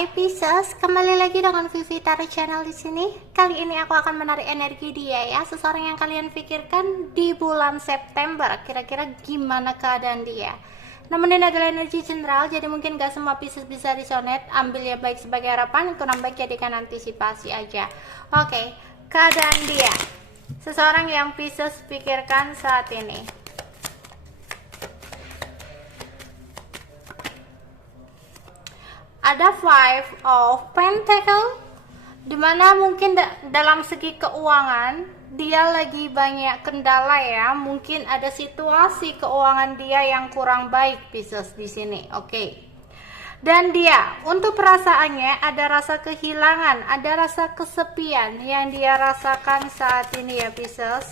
Hai Pisces, kembali lagi dengan Vivi Tarot Channel di sini. Kali ini aku akan menarik energi dia ya, seseorang yang kalian pikirkan di bulan September. Kira-kira gimana keadaan dia? Namun ini adalah energi general, jadi mungkin gak semua Pisces bisa resonate. Ambil yang baik sebagai harapan, kurang baik jadikan antisipasi aja. Oke, keadaan dia. Seseorang yang Pisces pikirkan saat ini. Ada Five of Pentacle, dimana mungkin dalam segi keuangan dia lagi banyak kendala ya. Mungkin ada situasi keuangan dia yang kurang baik Pisces di sini. Oke. Dan dia untuk perasaannya ada rasa kehilangan, ada rasa kesepian yang dia rasakan saat ini ya Pisces.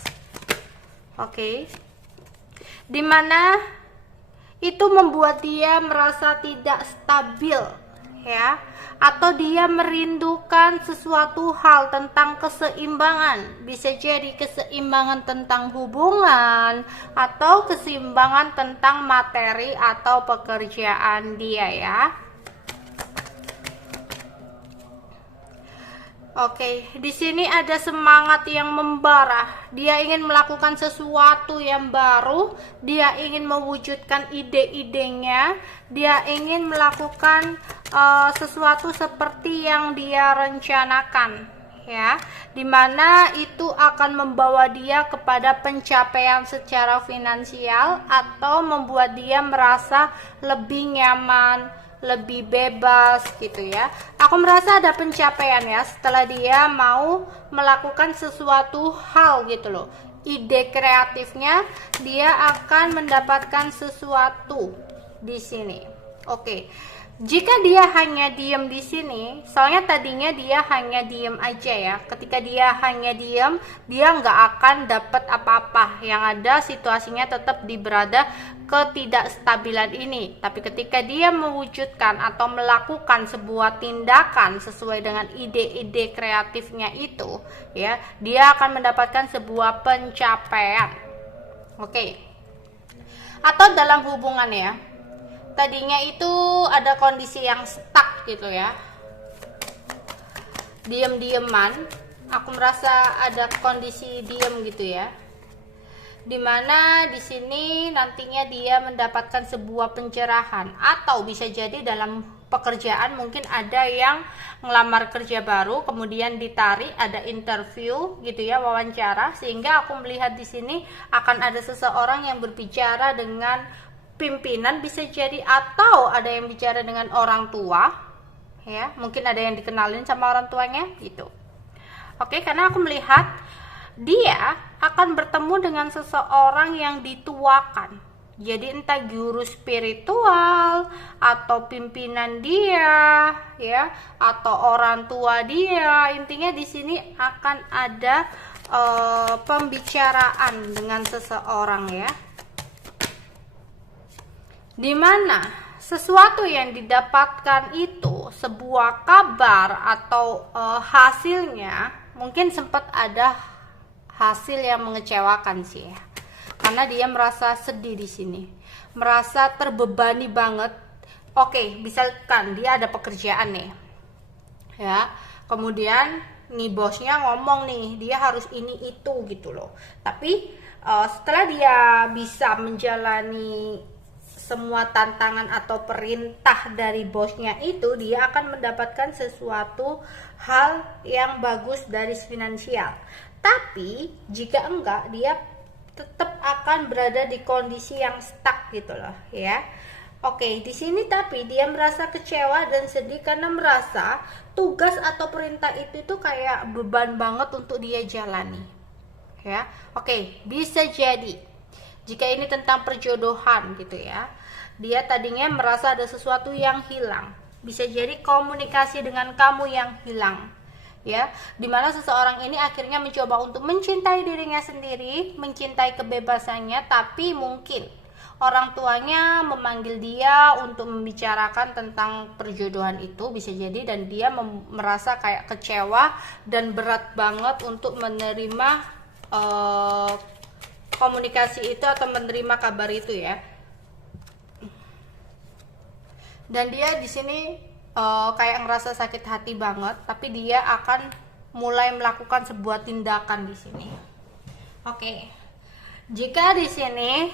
Oke. Dimana itu membuat dia merasa tidak stabil ya, atau dia merindukan sesuatu hal tentang keseimbangan. Bisa jadi keseimbangan tentang hubungan atau keseimbangan tentang materi atau pekerjaan dia ya. Oke, di sini ada semangat yang membara. Dia ingin melakukan sesuatu yang baru, dia ingin mewujudkan ide-idenya, dia ingin melakukan sesuatu seperti yang dia rencanakan ya, dimana itu akan membawa dia kepada pencapaian secara finansial atau membuat dia merasa lebih nyaman, lebih bebas gitu ya. Aku merasa ada pencapaian ya setelah dia mau melakukan sesuatu hal gitu loh. Ide kreatifnya dia akan mendapatkan sesuatu di sini. Oke. Jika dia hanya diem di sini, soalnya tadinya dia hanya diem aja ya. Ketika dia hanya diem, dia nggak akan dapat apa-apa. Yang ada situasinya tetap berada ketidakstabilan ini. Tapi ketika dia mewujudkan atau melakukan sebuah tindakan sesuai dengan ide-ide kreatifnya itu, ya, dia akan mendapatkan sebuah pencapaian. Oke. Atau dalam hubungan ya. Tadinya itu ada kondisi yang stuck gitu ya, diem-dieman. Aku merasa ada kondisi diem gitu ya, dimana di sini nantinya dia mendapatkan sebuah pencerahan. Atau bisa jadi dalam pekerjaan mungkin ada yang ngelamar kerja baru, kemudian ditarik, ada interview gitu ya, wawancara. Sehingga aku melihat di sini akan ada seseorang yang berbicara dengan pimpinan, bisa jadi, atau ada yang bicara dengan orang tua ya, mungkin ada yang dikenalin sama orang tuanya gitu. Oke, karena aku melihat dia akan bertemu dengan seseorang yang dituakan, jadi entah guru spiritual atau pimpinan dia ya, atau orang tua dia. Intinya di sini akan ada pembicaraan dengan seseorang ya, dimana sesuatu yang didapatkan itu sebuah kabar atau hasilnya mungkin sempat ada hasil yang mengecewakan sih ya, karena dia merasa sedih di sini, merasa terbebani banget. Oke, misalkan dia ada pekerjaan nih ya, kemudian nih bosnya ngomong nih dia harus ini itu gitu loh, tapi setelah dia bisa menjalani semua tantangan atau perintah dari bosnya itu, dia akan mendapatkan sesuatu hal yang bagus dari finansial. Tapi jika enggak, dia tetap akan berada di kondisi yang stuck gitu loh ya. Oke, di sini tapi dia merasa kecewa dan sedih karena merasa tugas atau perintah itu tuh kayak beban banget untuk dia jalani ya. Oke, bisa jadi jika ini tentang perjodohan gitu ya, dia tadinya merasa ada sesuatu yang hilang. Bisa jadi komunikasi dengan kamu yang hilang ya, dimana seseorang ini akhirnya mencoba untuk mencintai dirinya sendiri, mencintai kebebasannya, tapi mungkin orang tuanya memanggil dia untuk membicarakan tentang perjodohan itu, bisa jadi, dan dia merasa kayak kecewa dan berat banget untuk menerima komunikasi itu atau menerima kabar itu ya. Dan dia di sini kayak ngerasa sakit hati banget, tapi dia akan mulai melakukan sebuah tindakan di sini. Oke. Jika di sini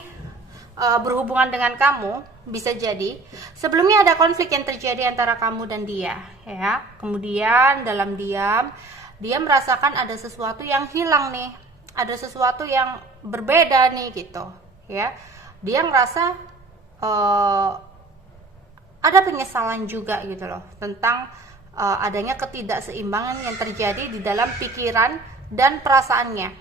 berhubungan dengan kamu, bisa jadi sebelumnya ada konflik yang terjadi antara kamu dan dia, ya. Kemudian dalam diam dia merasakan ada sesuatu yang hilang nih, ada sesuatu yang berbeda nih gitu, ya. Dia ngerasa ada penyesalan juga gitu loh tentang adanya ketidakseimbangan yang terjadi di dalam pikiran dan perasaannya.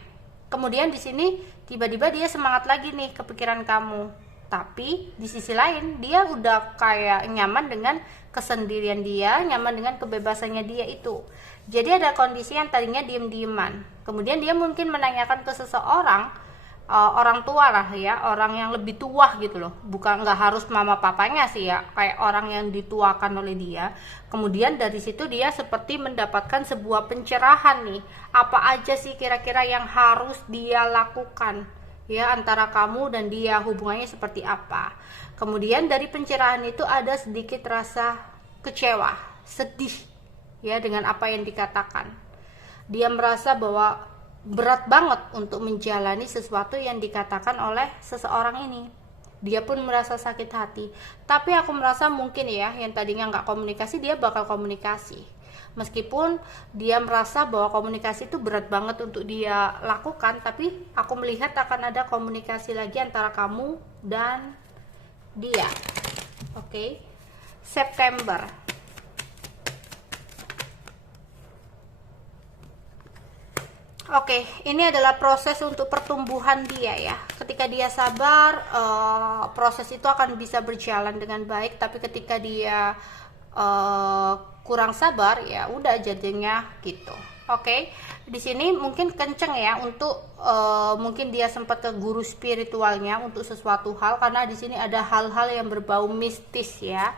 Kemudian di sini tiba-tiba dia semangat lagi nih kepikiran kamu, tapi di sisi lain dia udah kayak nyaman dengan kesendirian dia, nyaman dengan kebebasannya dia itu. Jadi ada kondisi yang tadinya diem-dieman, kemudian dia mungkin menanyakan ke seseorang, orang tua lah ya, orang yang lebih tua gitu loh, bukan nggak harus mama papanya sih ya, kayak orang yang dituakan oleh dia. Kemudian dari situ dia seperti mendapatkan sebuah pencerahan nih, apa aja sih kira-kira yang harus dia lakukan ya antara kamu dan dia, hubungannya seperti apa. Kemudian dari pencerahan itu ada sedikit rasa kecewa, sedih ya dengan apa yang dikatakan. Dia merasa bahwa berat banget untuk menjalani sesuatu yang dikatakan oleh seseorang ini. Dia pun merasa sakit hati. Tapi aku merasa mungkin ya, yang tadinya nggak komunikasi, dia bakal komunikasi. Meskipun dia merasa bahwa komunikasi itu berat banget untuk dia lakukan, tapi aku melihat akan ada komunikasi lagi antara kamu dan dia. Oke. September. Oke, ini adalah proses untuk pertumbuhan dia ya. Ketika dia sabar, proses itu akan bisa berjalan dengan baik. Tapi ketika dia kurang sabar, ya udah jadinya gitu. Oke, di sini mungkin kenceng ya untuk mungkin dia sempat ke guru spiritualnya untuk sesuatu hal, karena di sini ada hal-hal yang berbau mistis ya.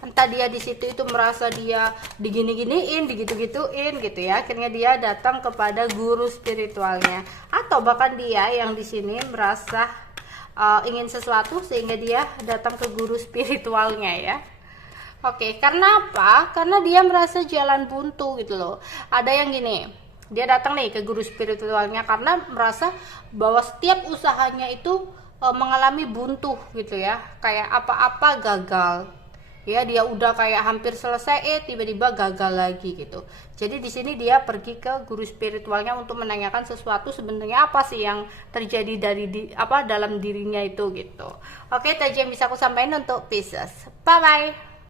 Entah dia di situ itu merasa dia digini-giniin, digitu-gituin gitu ya. Akhirnya dia datang kepada guru spiritualnya, atau bahkan dia yang di sini merasa ingin sesuatu sehingga dia datang ke guru spiritualnya ya. Oke, karena apa? Karena dia merasa jalan buntu gitu loh. Ada yang gini, dia datang nih ke guru spiritualnya karena merasa bahwa setiap usahanya itu mengalami buntu gitu ya. Kayak apa-apa gagal. Ya, dia udah kayak hampir selesai, tiba-tiba gagal lagi gitu. Jadi di sini dia pergi ke guru spiritualnya untuk menanyakan sesuatu, sebenarnya apa sih yang terjadi dari dalam dirinya itu gitu. Oke, itu aja yang bisa aku sampaikan untuk Pisces. Bye bye.